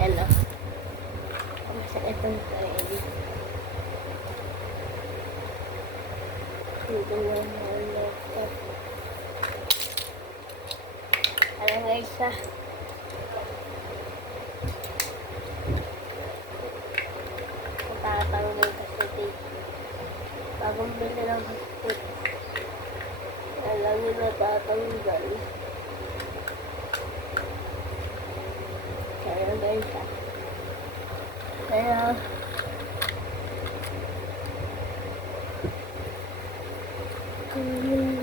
Ano? Masakit ang kain. Hindi na laptop. Ano guys ha? Tatanggal kasi dito. Bagong bili ng hotspot. Alam nyo na tatanggal. Kaya guys ha. Kaya ganyan.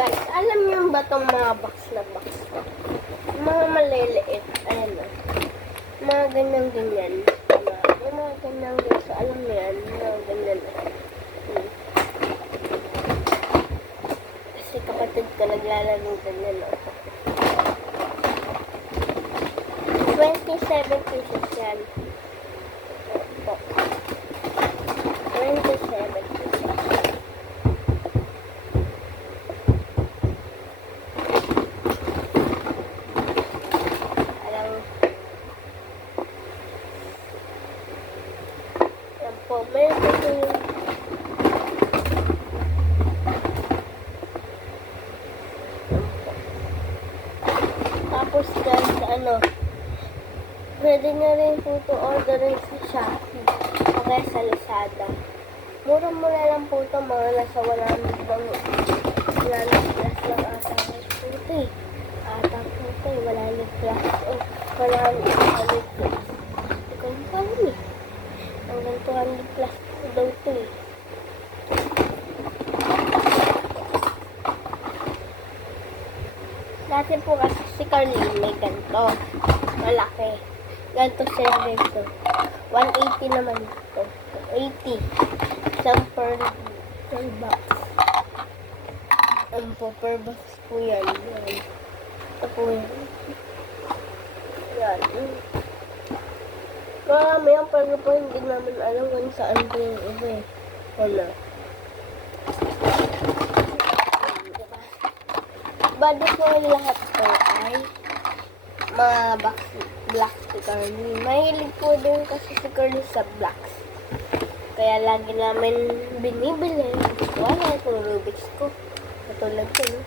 Guys, alam niyo ba itong mga box na box? Mga maliliit. Ayan o. Mga ganyan-ganyan. Yung mga ganyan guys. So, alam niyo yan. Mga ganyan. Kasi kapatid ko naglalaro ganyan o. 27 pieces yan. Ito. 27 pieces. Tapos guys, pwede nyo rin po ito orderin sa Shopee o kaya sa Lazada. Mura-mura lang po ito, mga nasa 100 plus lang ata po ito eh. Ata po ito eh, 100 plus o 100 plus. Ikaw mo pa rin eh. Hanggang 200 plus po daw ito eh. Dati po kasi si Carlene may ganito. Malaki. Ganito siya ganito. 180 naman ito. 80. Isang per box. Per box po yan. Ito po yan. Yan. Marami yan pero po hindi naman alam kung saan po yung iba eh. Wala. Bado po lahat po ay mga black si Carly. Mahilig po din kasi si Carly sa blacks. Kaya lagi namin binibili. Wala itong Rubik's ko. Katulad ko, no?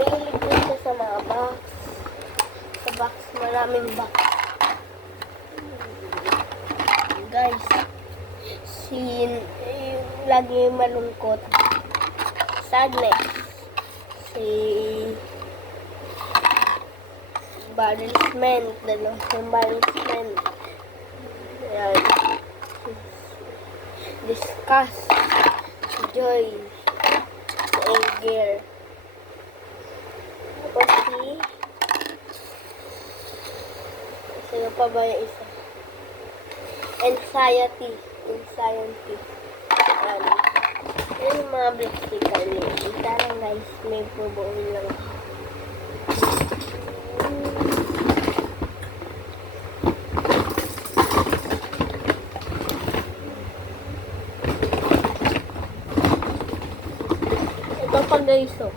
Mahilig po siya sa mga box. Sa box, maraming box. Guys, lagi malungkot. Sadness. Si Barrelsman. Yung Barrelsman. Ayan. Discuss. Si Joy. Si Edgar. Tapos sino pa ba yung isa? Anxiety. Yan yung mga black sticker niya. Ita lang guys, may pubuin lang. Ito pa guys, oh.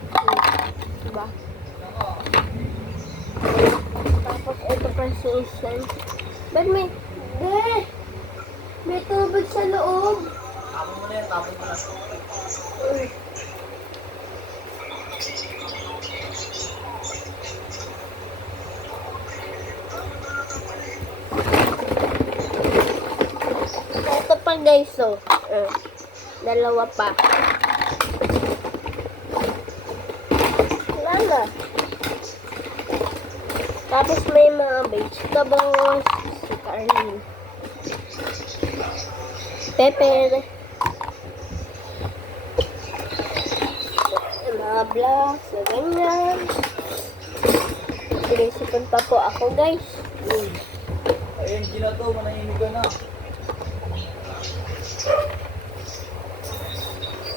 Diba? Tapos ito pa season. Ba't may tubig sa loob. Tapon mo na yan, tapon mo na. Ito pa guys, oh. Dalawa pa. Tapos may mga vegetables, si Carlin. Pepper. Mga blocks, na ganyan. Pinisipan pa po ako, guys. Ayun, Gina to, manahimig ka na.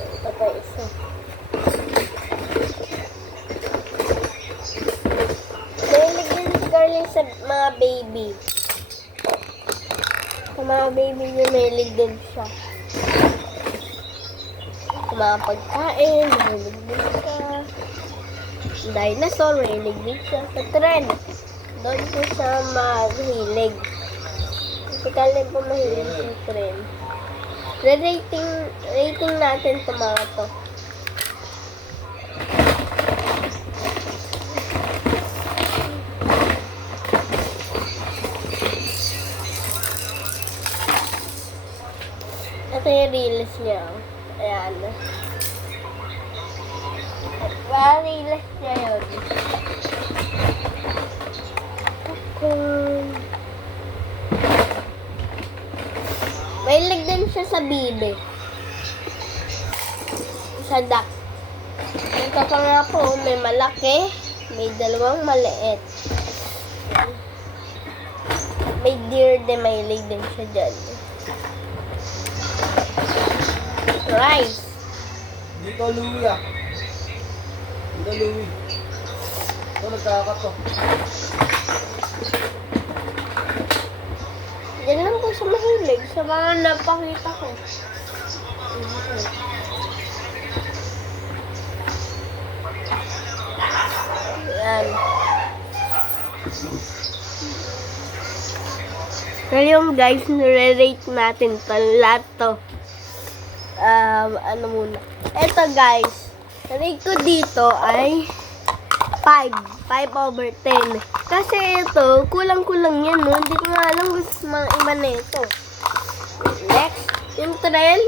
Ito pa isa. Mahilig din si Carlin sa mga baby. Sa mga baby niya, mahilig din siya. Sa mga pagkain, mahilig din siya. Dinosaur, mahilig din siya. Sa trend, doon po siya mahilig. Si Carlin po mahilig sa trend. Rating natin sa mga to. Ito yung reels niya. Ayan. Reels niya yun. Mahilig din siya sa bide. Sa duck. Ito pa nga po, may malaki, may dalawang maliit. May deer din, mahilig din siya dyan. Rice. Dito, Louie ah. Dito, Louie. Ito, nagkakato. Yan lang po siya mahilig sa mga napakita ko. Yan. Ngayon guys, nire-rate natin ito lahat to. Ano muna. Ito guys, rate ko dito ay 5/10. Kasi ito, kulang-kulang yan, no? Hindi ko nga alam gusto mga iba na ito. Next, yung trail,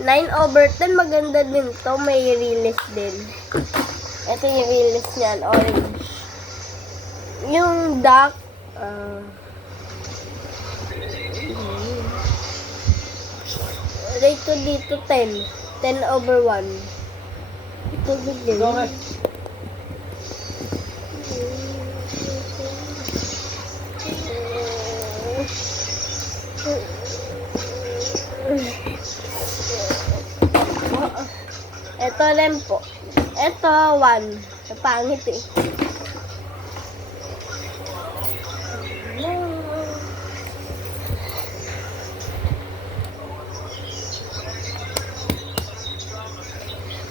9/10. Maganda din to. May release din. Ito yung release niyan, orange. Yung duck, rate ko dito 10. 10/1. Ito din. Okay. Ito rin po. Ito, 1. Pangit eh.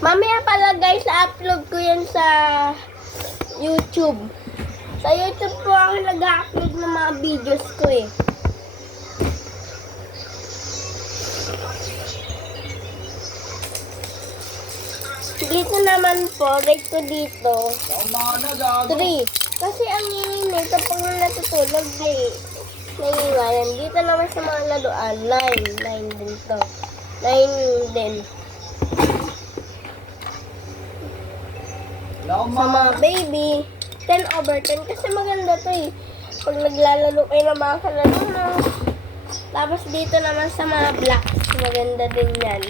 Mamaya pala guys, upload ko yan sa YouTube. Sa YouTube po ako nag-upload ng mga videos ko eh. Dito naman po, rate ko dito, Tama na, gago. 3. Kasi ang init, kapag natutulog, naiiwanan. Dito naman sa mga laruan, 9. 9 din to. 9 din. Wala akong Sa mga baby, 10/10 kasi maganda to eh. Pag naglalaro kayo ng mga kalaro mo. Tapos dito naman sa mga blocks, maganda din yan.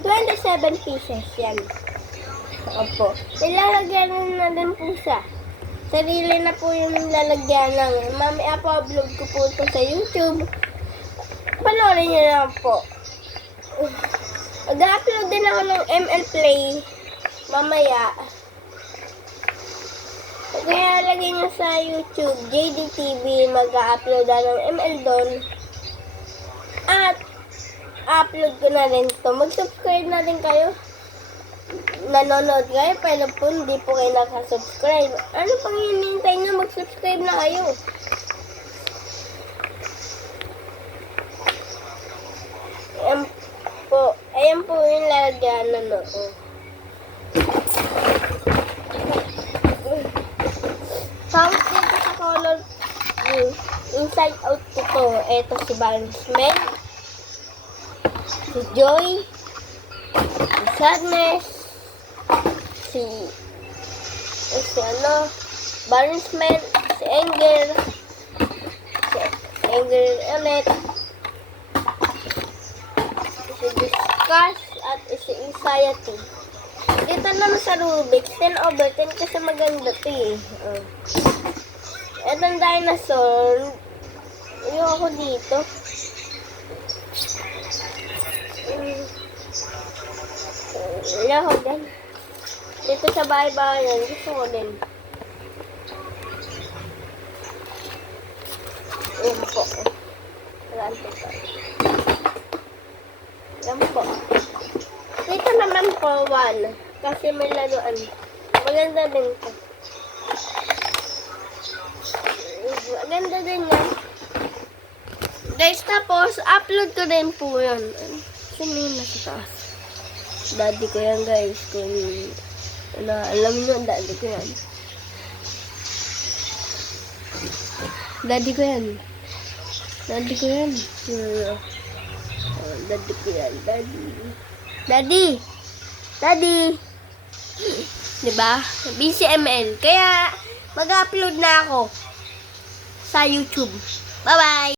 27 pieces yan. Opo. Nilalagyan na din po siya. Sarili na po yung lalagyan ng. Mamaya po upload ko po ito sa YouTube. Panoorin niyo lang po. Mag-upload din ako ng ML Play mamaya. Kaya lagay niyo sa YouTube, JDTV, mag-upload ng ML doon. At upload ko na rin to. Mag-subscribe na rin kayo. Nanonood kayo, pero po hindi po kayo nakasubscribe. Ano pang hinihintay nyo? Mag-subscribe na kayo. Ayan po yung lalagyan na no. Tapos dito sa color inside out ko to. Ito si Banishment, si Joy, si Sadness, si Barnesman, si Engel ulit, si Discuss, at si Anxiety. Dito naman sa Rubik's, 10/10 kasi maganda to eh. Etong dinosaur, yung ako dito. Wala ako din. Dito sa bahay-bahay, gusto ko din. Yan po. Yan po. Yan po. Dito naman po, 1. Kasi may laruan. Maganda din po. Maganda din yan. Guys, tapos, upload ko din po yun. Sino yun nasa taas? Daddy ko yan, guys. Kung alam nyo, daddy ko yan. Daddy ko yan. Daddy ko yan. Daddy ko yan. Daddy. Daddy. Diba? BCML. Kaya, mag-upload na ako sa YouTube. Bye-bye!